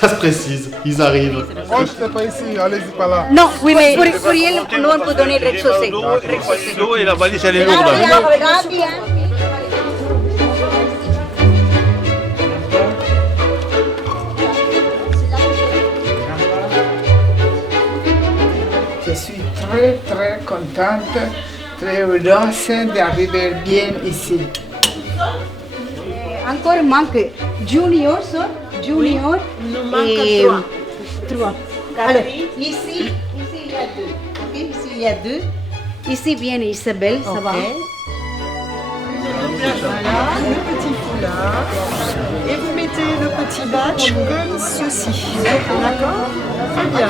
Ça se précise, ils arrivent. Moi, je sais pas ici, allez-y par là. Non, oui, mais pour y aller, nous on peut donner le rez-de-chaussée. L'eau et la valise, elle est lourde. Je suis très contente, très heureuse d'arriver bien ici. Encore manque Junior Nous manque et trois. Alors, ici il y a deux. Ok, ici il y a deux. Ici vient Isabelle, ça va. Voilà, le petit foulard. Et vous mettez le petit badge comme ceci. D'accord? Très bien.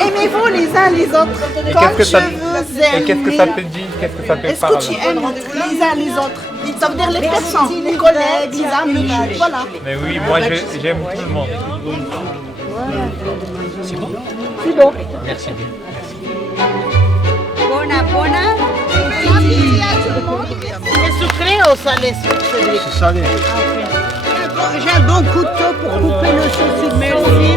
Aimez-vous les uns les autres comme je vous aime. Et qu'est-ce que ça te dit? Qu'est-ce que ça te Est-ce parle? que tu aimes les uns les autres? Ça veut dire les personnes, les collègues, les amis, voilà. Mais oui, moi j'aime tout le monde. C'est bon. Merci bien. Bona. C'est sucré ou salé? C'est salé. J'ai un bon couteau pour couper le saucisson. Merci.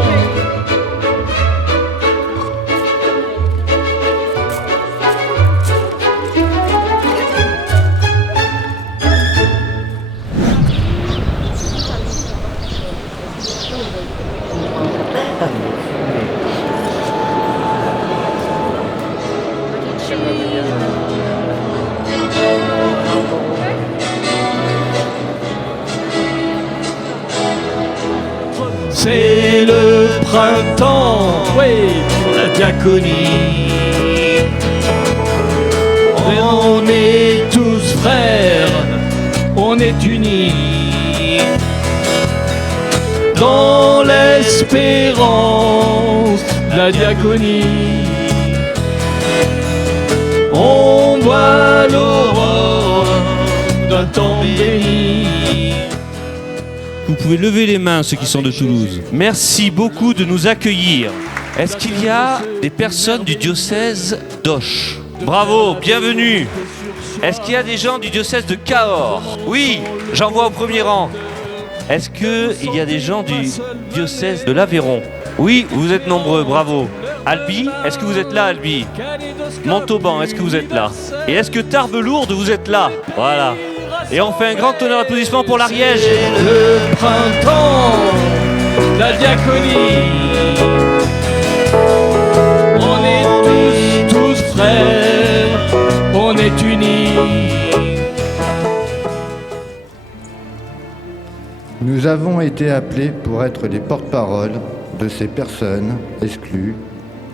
C'est le printemps, oui, pour la diaconie. On est tous frères, on est unis. Dans l'espérance, la diaconie. On voit l'aurore d'un temps béni. Vous pouvez lever les mains, ceux qui sont de Toulouse. Merci beaucoup de nous accueillir. Est-ce qu'il y a des personnes du diocèse d'Auch? Bravo, bienvenue. Est-ce qu'il y a des gens du diocèse de Cahors? Oui, j'en vois au premier rang. Est-ce qu'il y a des gens du diocèse de l'Aveyron? Oui, vous êtes nombreux, bravo. Albi, est-ce que vous êtes là, Albi? Montauban, est-ce que vous êtes là? Et est-ce que Tarbes-Lourdes, vous êtes là? Voilà. Et on fait un grand tonnerre d'applaudissements pour l'Ariège. Le printemps, la diaconie. On est tous frères, on est unis. Nous avons été appelés pour être les porte-parole de ces personnes exclues,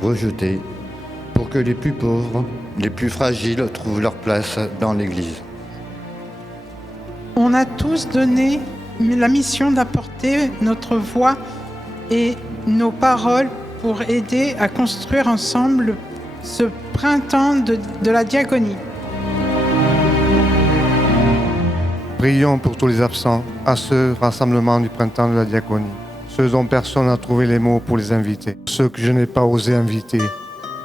rejetées, pour que les plus pauvres, les plus fragiles trouvent leur place dans l'Église. On a tous donné la mission d'apporter notre voix et nos paroles pour aider à construire ensemble ce printemps de la diaconie. Prions pour tous les absents à ce rassemblement du printemps de la diaconie. Ceux dont personne n'a trouvé les mots pour les inviter. Ceux que je n'ai pas osé inviter,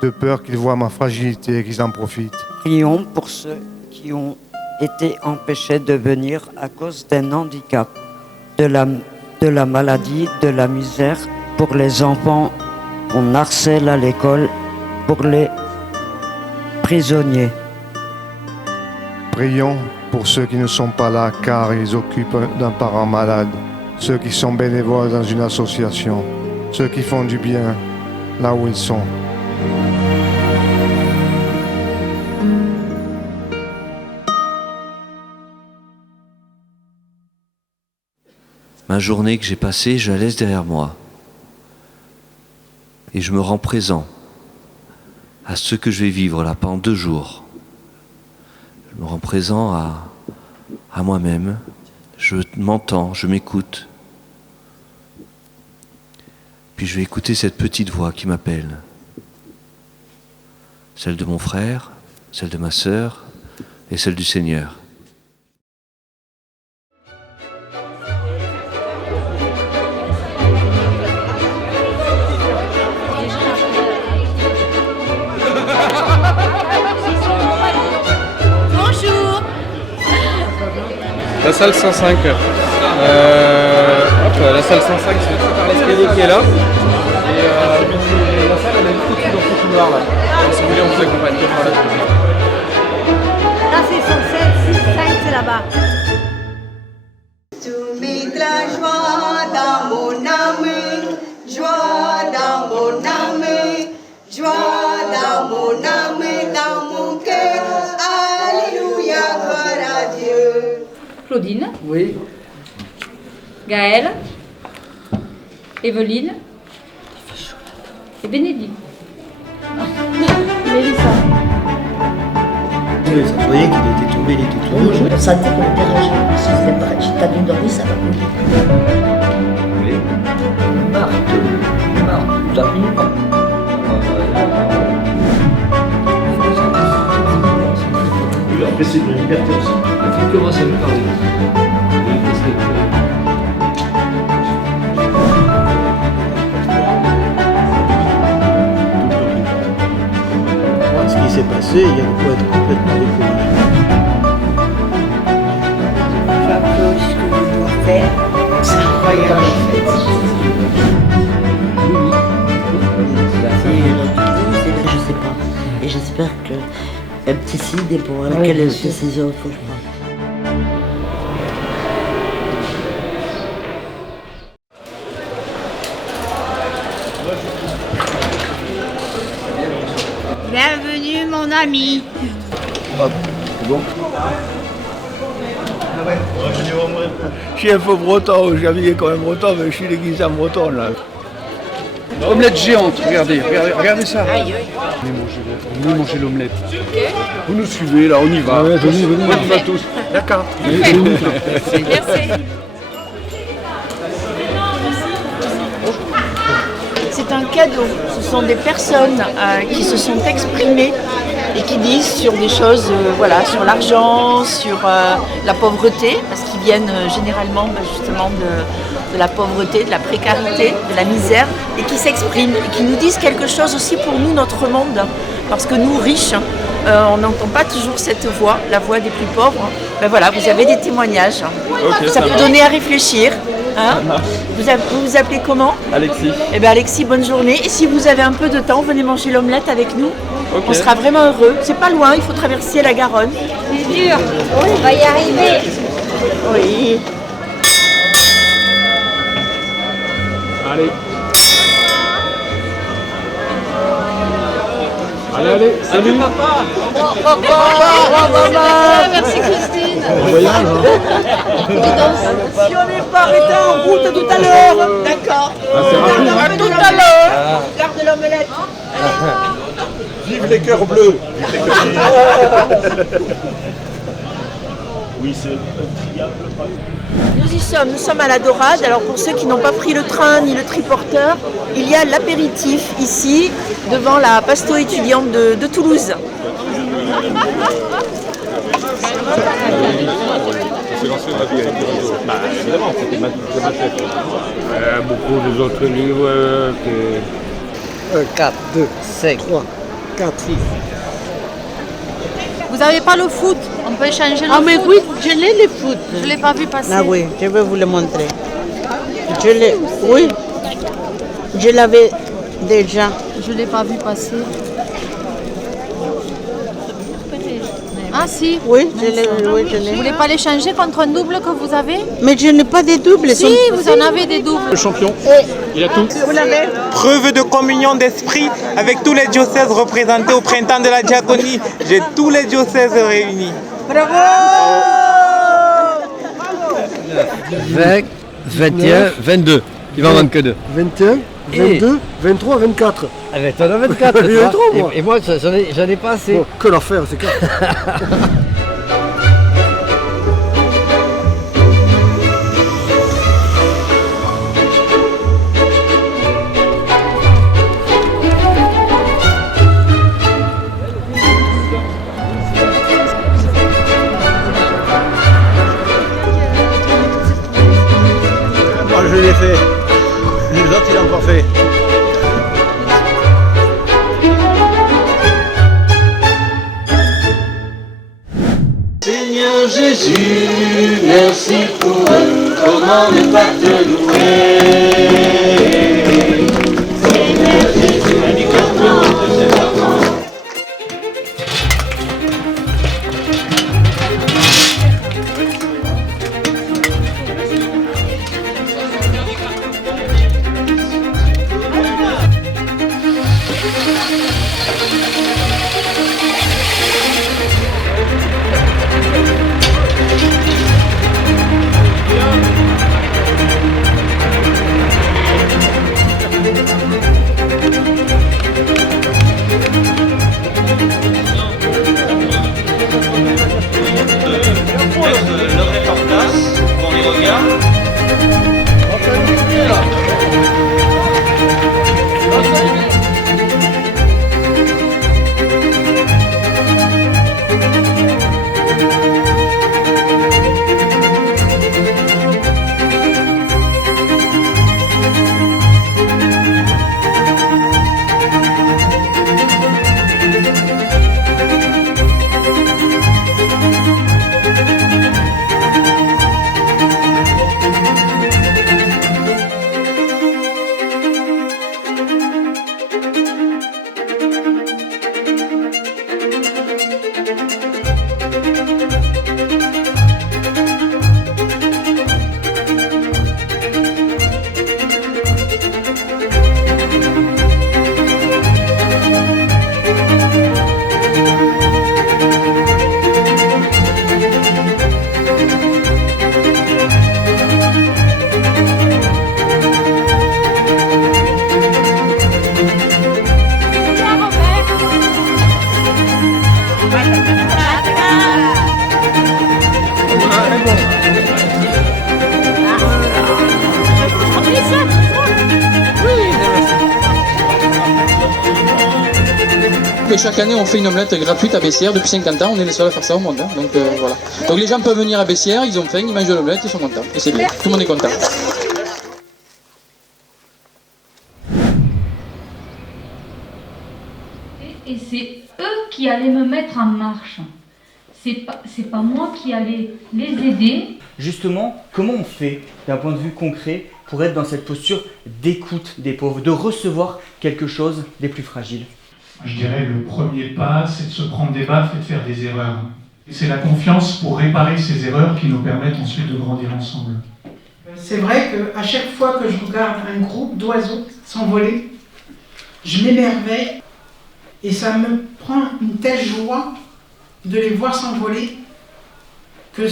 de peur qu'ils voient ma fragilité et qu'ils en profitent. Prions pour ceux qui ont été empêchés de venir à cause d'un handicap, de la maladie, de la misère, pour les enfants qu'on harcèle à l'école, pour les prisonniers. Prions pour ceux qui ne sont pas là car ils occupent d'un parent malade, ceux qui sont bénévoles dans une association, ceux qui font du bien là où ils sont. Ma journée que j'ai passée, je la laisse derrière moi. Et je me rends présent à ce que je vais vivre là pendant 2 jours. Je me rends présent à moi-même. Je m'entends, je m'écoute. Puis je vais écouter cette petite voix qui m'appelle. Celle de mon frère, celle de ma sœur et celle du Seigneur. La salle 105. la salle 105, c'est par l'escalier qui est là. Et la salle, elle est juste au-dessus dans ce couloir là. Si vous voulez, on vous accompagne. Là, c'est 107, 6, 5, c'est là-bas. Tu mettras joie dans mon âme, joie dans mon âme, joie dans mon âme, dans mon cœur. Alléluia, gloire à Dieu. Claudine. Oui. Gaëlle. Evelyne. Et Bénédicte. Mélissa. Vous voyez qu'il était tombé, il était tout rouge. Je sentais qu'on était ragé. Si t'as bien dormi, ça va couler. Oui. Marthe, d'amis. Après, c'est de la liberté aussi. Il faut commencer à me parler. Ce qui s'est passé, il y a de quoi être complètement découragé. J'applaudis ce que je dois faire. C'est incroyable. Je sais pas. Et j'espère qu'elle décide et pour laquelle décision il faut que je prenne. Bienvenue, mon ami. Hop, c'est bon. Je suis un peu breton, je suis habillé comme un breton, mais je suis déguisé en breton là. Omelette géante, regardez ça. Venez manger l'omelette. Vous nous suivez là, on y va. Ouais, venez. On y va tous. D'accord. Merci. C'est un cadeau. Ce sont des personnes qui se sont exprimées et qui disent sur des choses, voilà, sur l'argent, sur la pauvreté, parce qu'ils viennent généralement justement de la pauvreté, de la précarité, de la misère, et qui s'expriment, et qui nous disent quelque chose aussi pour nous, notre monde, parce que nous, riches, on n'entend pas toujours cette voix, la voix des plus pauvres. Ben voilà, vous avez des témoignages. Okay, ça peut donner à réfléchir. Hein, vous vous appelez comment? Alexis. Eh bien Alexis, bonne journée. Et si vous avez un peu de temps, venez manger l'omelette avec nous. Okay. On sera vraiment heureux. C'est pas loin, il faut traverser la Garonne. C'est dur, on va y arriver. Oui. Allez. Allez, salut papa. Merci Christine. Si on n'est pas arrêté en route tout à l'heure. D'accord. À tout à l'heure. Gare de l'omelette. Vive les cœurs bleus. Oui, c'est Nous sommes à la Dorade. Alors pour ceux qui n'ont pas pris le train ni le triporteur, il y a l'apéritif ici, devant la Pasto étudiante de Toulouse. Évidemment, c'était ma chef. Beaucoup des autres livres que... 4, 2, 5, 3, 4, 6. Vous n'avez pas le foot? On peut échanger le foot? Ah mais oui, je l'ai le foot. Je ne l'ai pas vu passer. Ah oui, je vais vous le montrer. Je l'ai, oui. Je l'avais déjà. Je ne l'ai pas vu passer. Ah si. Oui, je l'ai. Oui, je l'ai. Vous ne voulez pas l'échanger contre un double que vous avez? Mais je n'ai pas des doubles. Si, vous en avez des doubles. Le champion, il a tout. Vous l'avez? Preuve de communion d'esprit avec tous les diocèses représentés au printemps de la diaconie. J'ai tous les diocèses réunis. Bravo! 20, 21, 22. Il va en manquer 2. 21, 22, 23, 24. Avec toi, 24. Il y en a trop, moi. Et moi, j'en ai pas assez. Bon, que leur faire, c'est clair. Moi, je l'ai fait. Les autres, il a encore fait. Seigneur Jésus, merci pour eux. comment ne pas te louer. Seigneur Jésus, médicament de cet enfant. Le reportage, on les regarde. Et chaque année, on fait une omelette gratuite à Bessières. Depuis 50 ans, on est les seuls à faire ça au monde. Hein. Donc voilà. Donc les gens peuvent venir à Bessières, ils ont faim, ils mangent de l'omelette, ils sont contents. Et c'est bien. Tout le monde est content. Et c'est eux qui allaient me mettre en marche. C'est pas moi qui allais les aider. Justement, comment on fait d'un point de vue concret pour être dans cette posture d'écoute des pauvres, de recevoir quelque chose des plus fragiles? Je dirais le premier pas, c'est de se prendre des baffes et de faire des erreurs. Et c'est la confiance pour réparer ces erreurs qui nous permettent ensuite de grandir ensemble. C'est vrai qu'à chaque fois que je regarde un groupe d'oiseaux s'envoler, je m'émerveille et ça me prend une telle joie de les voir s'envoler que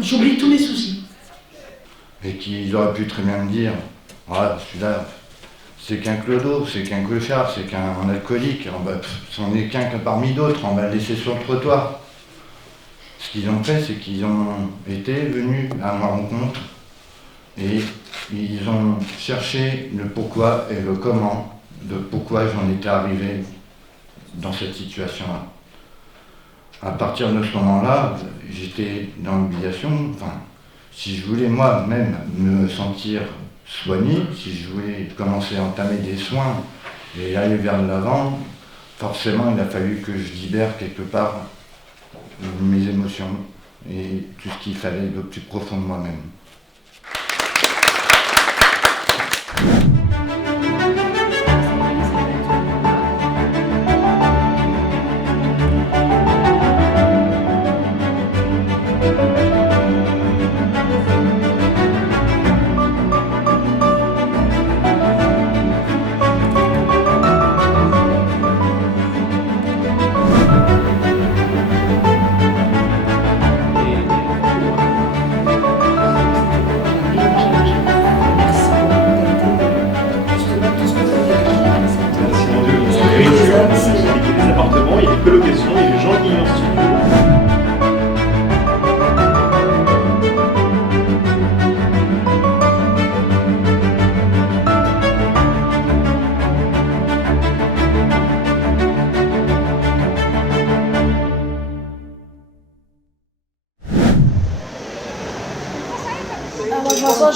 j'oublie tous mes soucis. Et qu'ils auraient pu très bien me dire, voilà, celui-là, c'est qu'un clodo, c'est qu'un clochard, c'est qu'un alcoolique, c'en est qu'un parmi d'autres, on va le laisser sur le trottoir. Ce qu'ils ont fait, c'est qu'ils ont été venus à ma rencontre et ils ont cherché le pourquoi et le comment de pourquoi j'en étais arrivé dans cette situation-là. À partir de ce moment-là, j'étais dans l'obligation, si je voulais moi-même me sentir soigné, si je voulais commencer à entamer des soins et aller vers l'avant, forcément il a fallu que je libère quelque part mes émotions et tout ce qu'il fallait de plus profond de moi-même.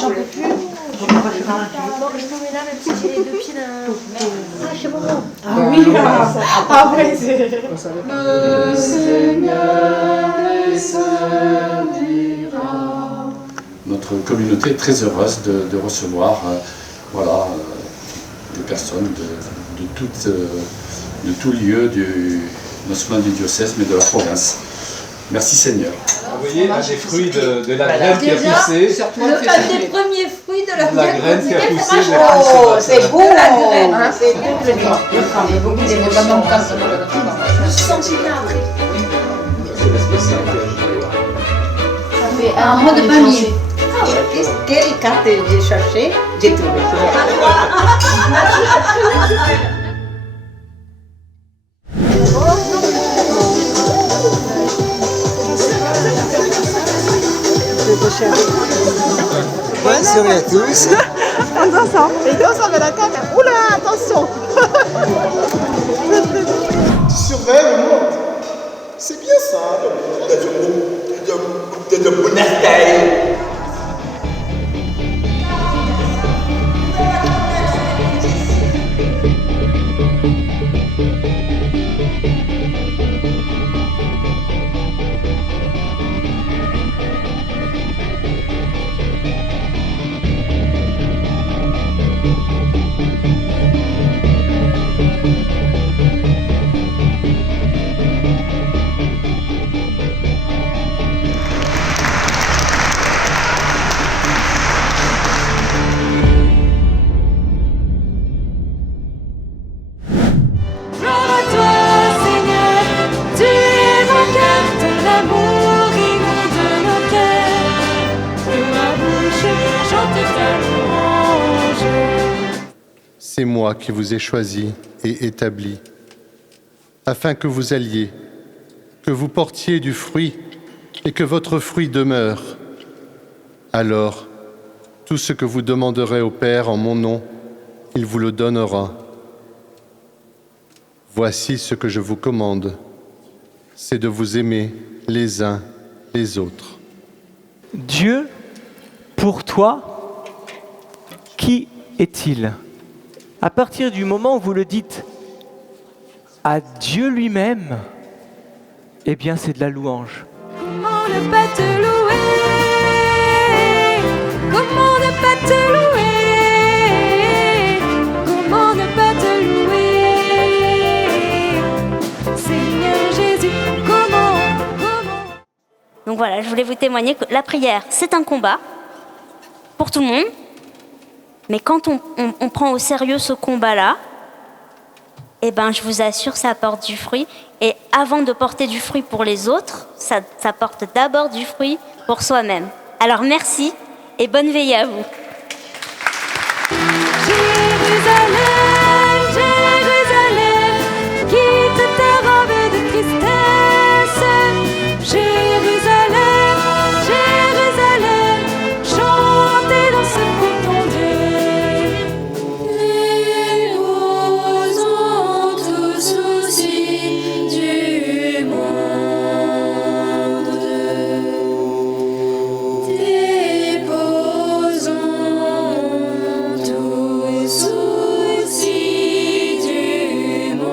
J'en peux plus. Je peux mettre là, même si j'ai les deux pieds d'un... Ah, c'est bon. Ah oui, après c'est... Le Seigneur les servira. Notre notre communauté est très heureuse de recevoir des personnes de tout lieu, non seulement du diocèse, mais de la province. Merci Seigneur. Vous voyez, un des fruits de la graine qui a poussé. Un des premiers fruits de la graine qui a poussé. Oh, c'est beau la graine, hein, c'est beau le temps. Je me suis sentie bien après. Ça fait un mois de palmier. Quelle carte j'ai cherché, j'ai trouvé. Bonsoir à tous. On ensemble. Et donc ça va la caméra. Oula, attention. Tu surveilles le monde. C'est bien ça. De monastère. C'est moi qui vous ai choisi et établi, afin que vous alliez, que vous portiez du fruit et que votre fruit demeure. Alors, tout ce que vous demanderez au Père en mon nom, il vous le donnera. Voici ce que je vous commande, c'est de vous aimer les uns les autres. Dieu, pour toi, qui est-il ? À partir du moment où vous le dites à Dieu lui-même, eh bien c'est de la louange. Comment ne pas te louer? Comment ne pas te louer? Comment ne pas te louer? Seigneur Jésus, comment? Donc voilà, je voulais vous témoigner que la prière, c'est un combat pour tout le monde. Mais quand on prend au sérieux ce combat-là, eh ben, je vous assure, ça porte du fruit. Et avant de porter du fruit pour les autres, ça porte d'abord du fruit pour soi-même. Alors merci et bonne veillée à vous. Jérusalem, Jérusalem, quitte ta robe de tristesse. Jérusalem, Jérusalem, chantez dans ce coton Dieu. Déposons tout souci du monde. Déposons tout souci du monde.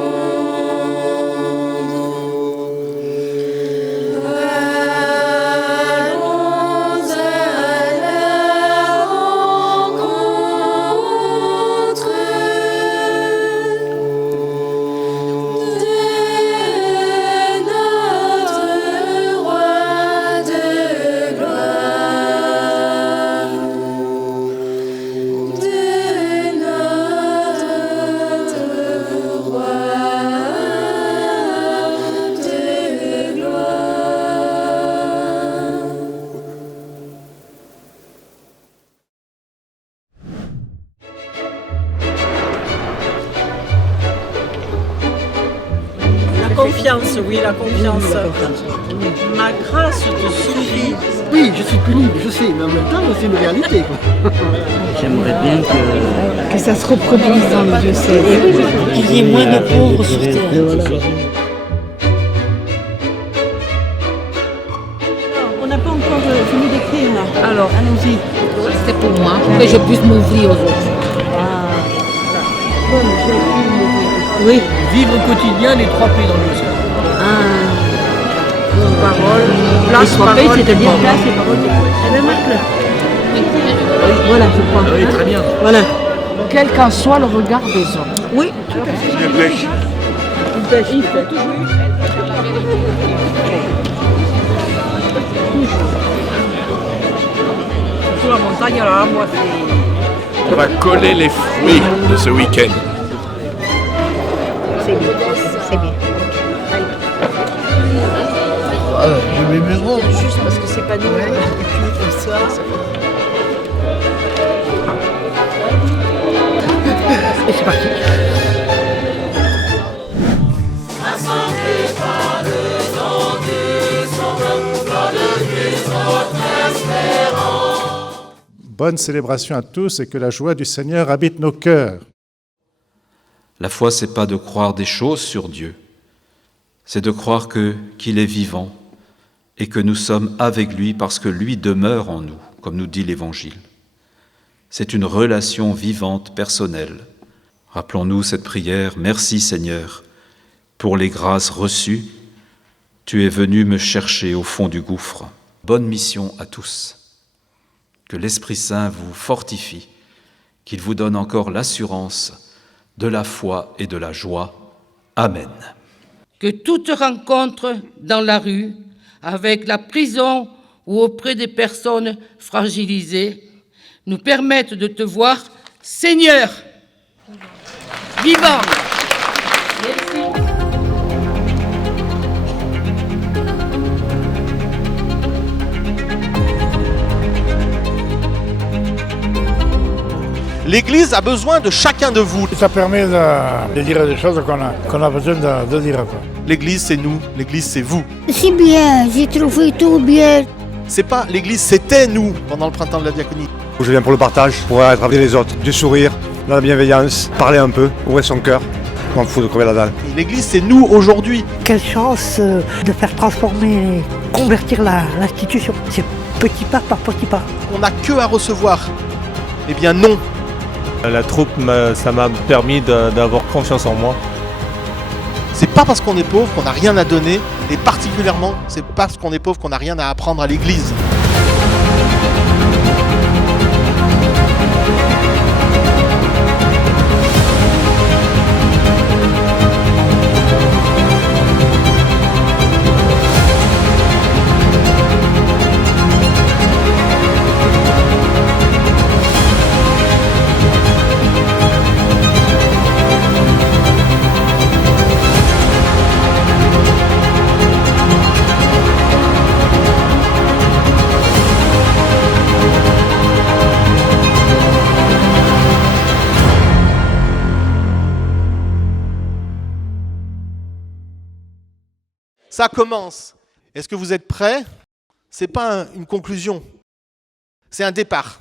Allons à la rencontre de notre roi de gloire, de notre roi de gloire. La confiance, oui, la confiance. Ma grâce te suffit. Oui, je suis pénible, je sais, mais en même temps, c'est une réalité. J'aimerais bien Que ça se reproduise dans le diocèse. qu'il y ait moins de pauvres sur terre. On n'a pas encore fini d'écrire là. Alors, allons-y. C'est pour moi, pour que je puisse m'ouvrir aux autres. Oui. Vivre au quotidien les 3 P dans le ciel. Parole, place, parole, c'est-à-dire place et parole. Eh bien, marque-le. Voilà, je crois. Oui, très bien. Voilà. Quel qu'en soit le regard des autres. Oui, tout à fait. Il pêche. Il pêche, il fait toujours. Sur la montagne, alors là, moi, c'est... On va coller les fruits de ce week-end. C'est bien. C'est bien. Je mets mes mots. Juste parce que c'est pas nous. Et puis comme ça, Et c'est parti. Bonne célébration à tous et que la joie du Seigneur habite nos cœurs. La foi, c'est pas de croire des choses sur Dieu, c'est de croire qu'il est vivant et que nous sommes avec lui parce que lui demeure en nous, comme nous dit l'Évangile. C'est une relation vivante, personnelle. Rappelons-nous cette prière, merci Seigneur, pour les grâces reçues. Tu es venu me chercher au fond du gouffre. Bonne mission à tous. Que l'Esprit Saint vous fortifie, qu'il vous donne encore l'assurance de la foi et de la joie. Amen. Que toute rencontre dans la rue, avec la prison ou auprès des personnes fragilisées, nous permette de te voir, Seigneur, vivant. Merci. L'Église a besoin de chacun de vous. Ça permet de dire des choses qu'on a besoin de dire. L'Église, c'est nous. L'Église, c'est vous. C'est bien, j'ai trouvé tout bien. C'est pas l'Église, c'était nous pendant le printemps de la diaconie. Je viens pour le partage, pour être avec les autres, du sourire, de la bienveillance, parler un peu, ouvrir son cœur. Je m'en fous de crever la dalle. L'Église, c'est nous aujourd'hui. Quelle chance de faire transformer, convertir l'institution. C'est petit pas par petit pas. On n'a que à recevoir. Eh bien non. La troupe, ça m'a permis d'avoir confiance en moi. C'est pas parce qu'on est pauvre qu'on n'a rien à donner, et particulièrement, c'est parce qu'on est pauvre qu'on n'a rien à apprendre à l'Église. Ça commence. Est-ce que vous êtes prêts? C'est pas une conclusion, c'est un départ.